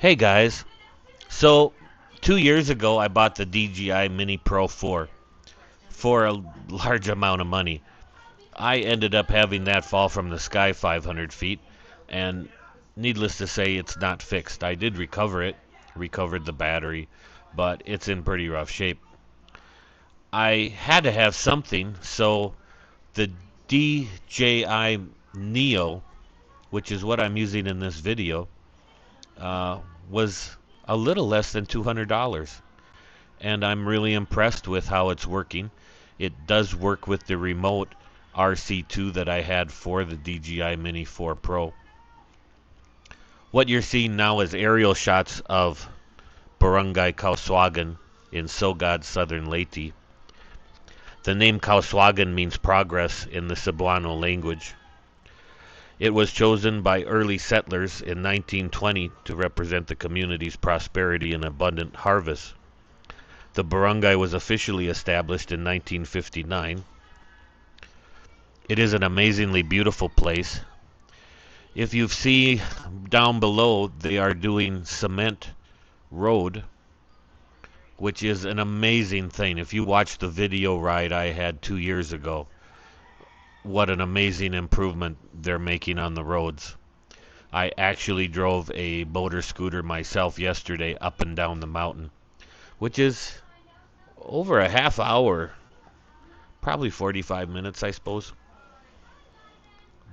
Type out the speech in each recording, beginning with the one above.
Hey guys, so 2 years ago I bought the DJI Mini Pro 4 for a large amount of money. I ended up having that fall from the sky 500 feet, and needless to say, it's not fixed. I did recover it, recovered the battery, but it's in pretty rough shape. I had to have something, so the DJI Neo, which is what I'm using in this video, uh, was a little less than $200. And I'm really impressed with how it's working. It does work with the remote RC2 that I had for the DJI Mini 4 Pro. What you're seeing now is aerial shots of Barangay Kauswagan in Sogod, southern Leyte. The name Kauswagan means progress in the Cebuano language. It was chosen by early settlers in 1920 to represent the community's prosperity and abundant harvest. The barangay was officially established in 1959. It is an amazingly beautiful place. If you see down below, they are doing cement road, which is an amazing thing. If you watch the video ride I had 2 years ago, what an amazing improvement they're making on the roads. I actually drove a motor scooter myself yesterday up and down the mountain, which is over a half hour, probably 45 minutes, I suppose.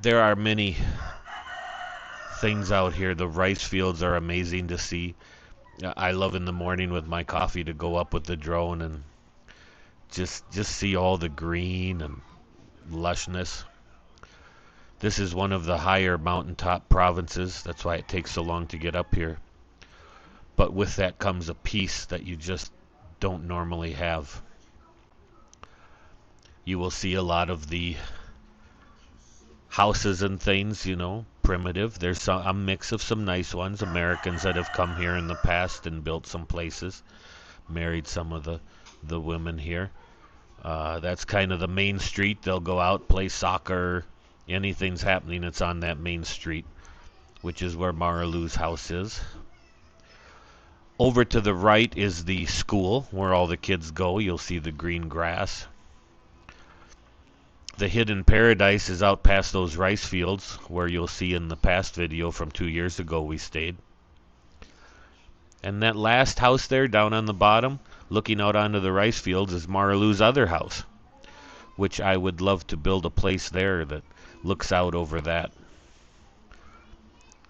There are many things out here. The rice fields are amazing to see. I love in the morning with my coffee to go up with the drone and just see all the green and lushness. This is one of the higher mountaintop provinces. That's why it takes so long to get up here. But with that comes a peace that you just don't normally have. You will see a lot of the houses and things, primitive. There's a mix of some nice ones. Americans that have come here in the past and built some places, married some of the women here. That's kind of the main street. They'll go out, play soccer. Anything's happening, it's on that main street, which is where Marilu's house is. Over to the right is the school where all the kids go. You'll see the green grass. The hidden paradise is out past those rice fields where you'll see in the past video from 2 years ago we stayed. And that last house there down on the bottom, looking out onto the rice fields, is Marilu's other house, which I would love to build a place there that looks out over that.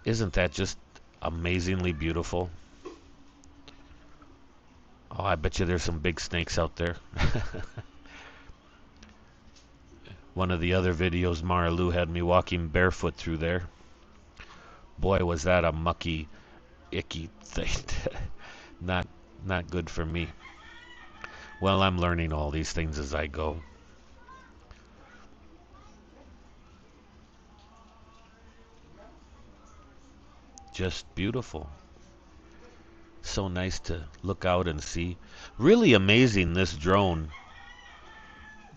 Isn't that just amazingly beautiful? Oh, I bet you there's some big snakes out there. One of the other videos, Marilu had me walking barefoot through there. Boy, was that a mucky, icky thing. not not good for me. Well, I'm learning all these things as I go. Just beautiful. So nice to look out and see. Really amazing, this drone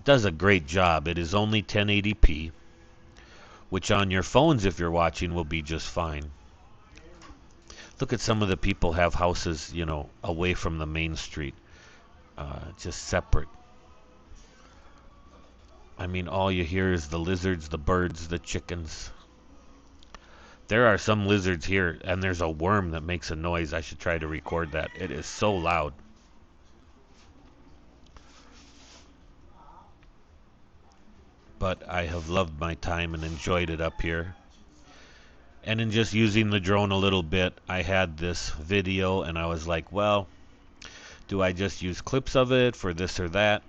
does a great job. It is only 1080p, which on your phones, if you're watching, will be just fine. Look at some of the people have houses, away from the main street, just separate. I mean, all you hear is the lizards, the birds, the chickens. There are some lizards here, and there's a worm that makes a noise. I should try to record that. It is so loud. But I have loved my time and enjoyed it up here. And in just using the drone a little bit, I had this video, and I was like, well, do I just use clips of it for this or that?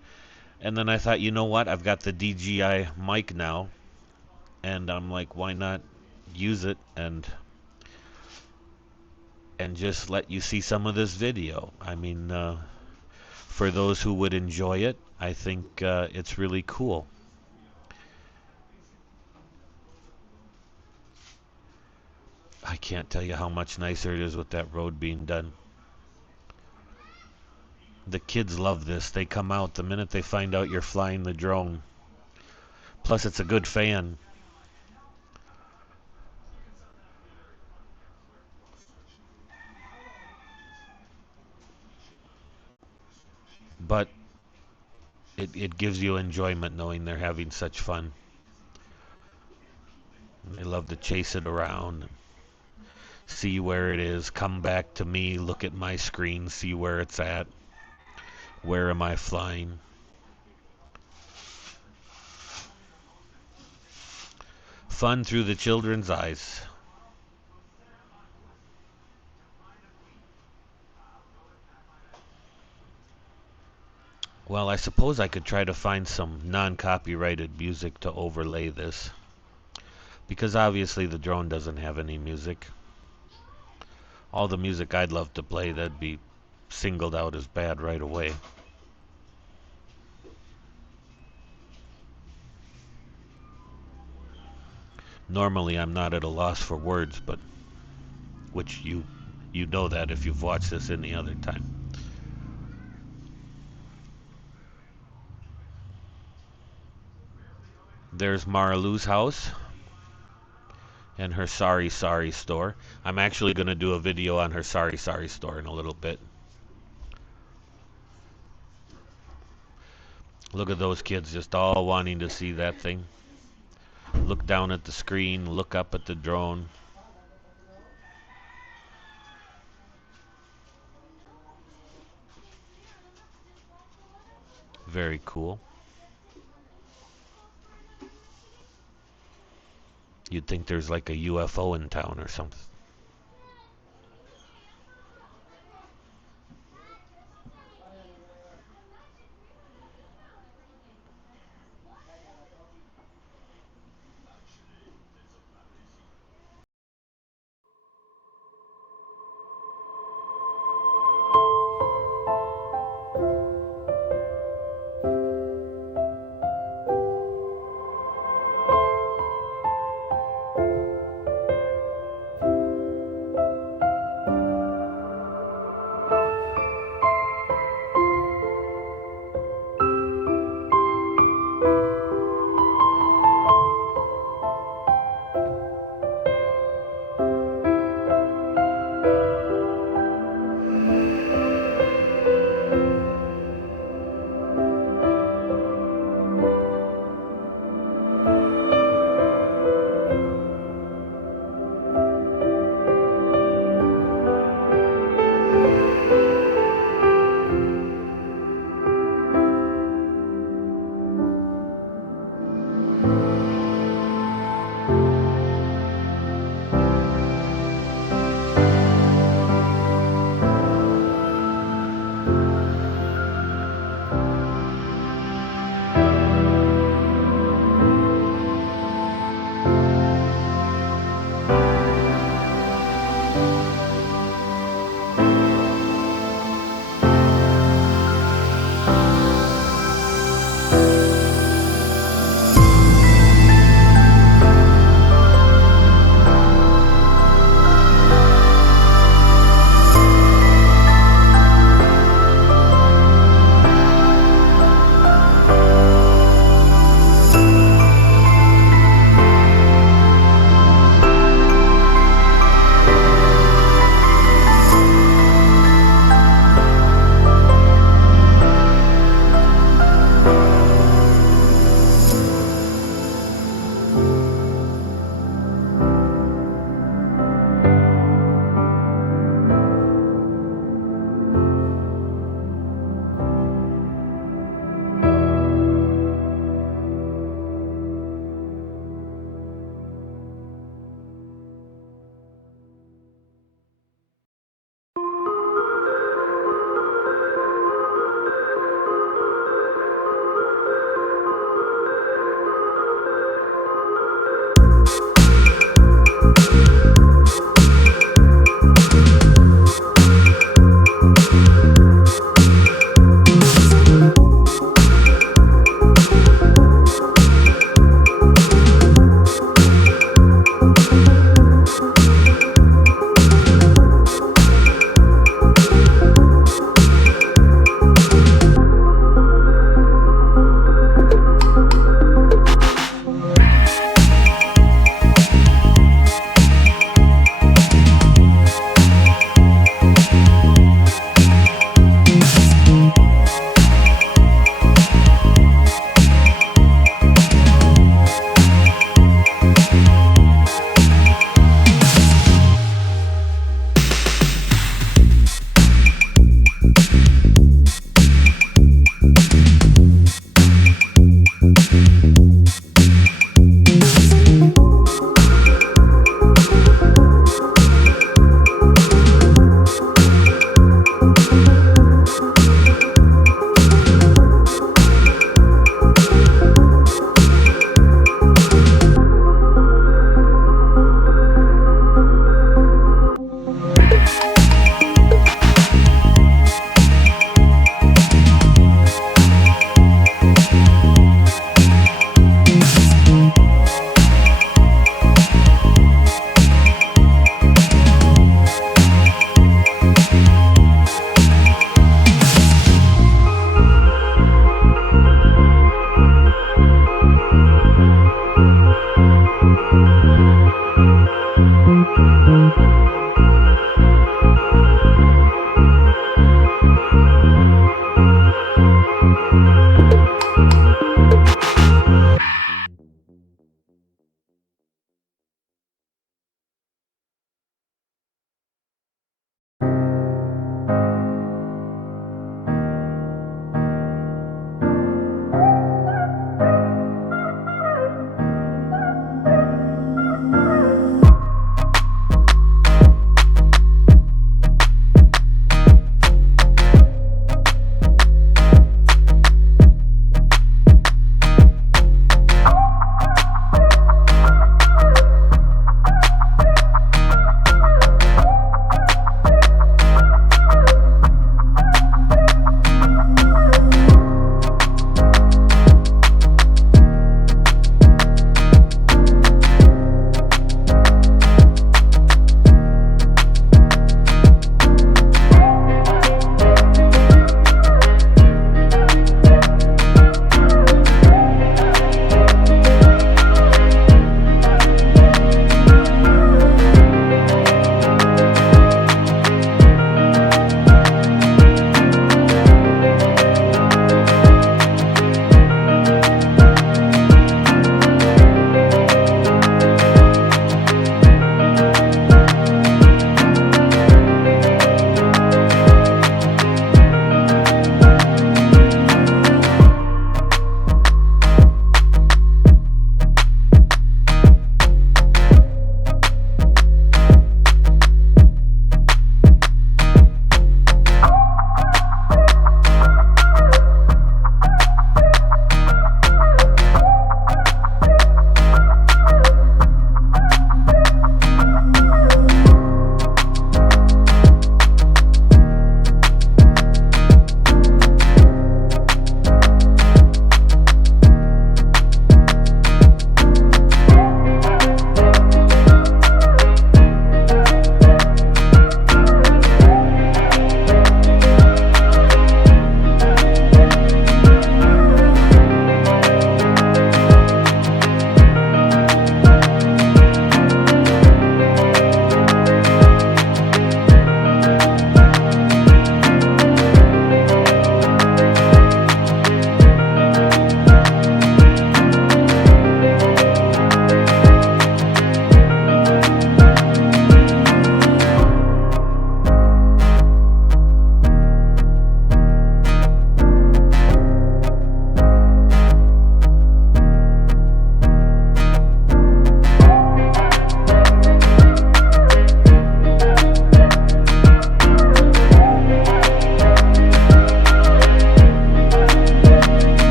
And then I thought, you know what? I've got the DJI mic now, and I'm like, why not use it and just let you see some of this video? I mean, for those who would enjoy it, I think it's really cool. I can't tell you how much nicer it is with that road being done. The kids love this. They come out the minute they find out you're flying the drone. Plus, it's a good fan. but it gives you enjoyment knowing they're having such fun. They love to chase it around, see where it is, come back to me, look at my screen, see where it's at, where am I flying. Fun through the children's eyes. Well, I suppose I could try to find some non-copyrighted music to overlay this, because obviously the drone doesn't have any music. All the music I'd love to play, that'd be singled out as bad right away. Normally I'm not at a loss for words, but which you know that if you've watched this any other time. There's Marilou's house and her Sorry Sorry store. I'm actually going to do a video on her Sorry Sorry store in a little bit. Look at those kids just all wanting to see that thing. Look down at the screen, look up at the drone. Very cool. You'd think there's like a UFO in town or something.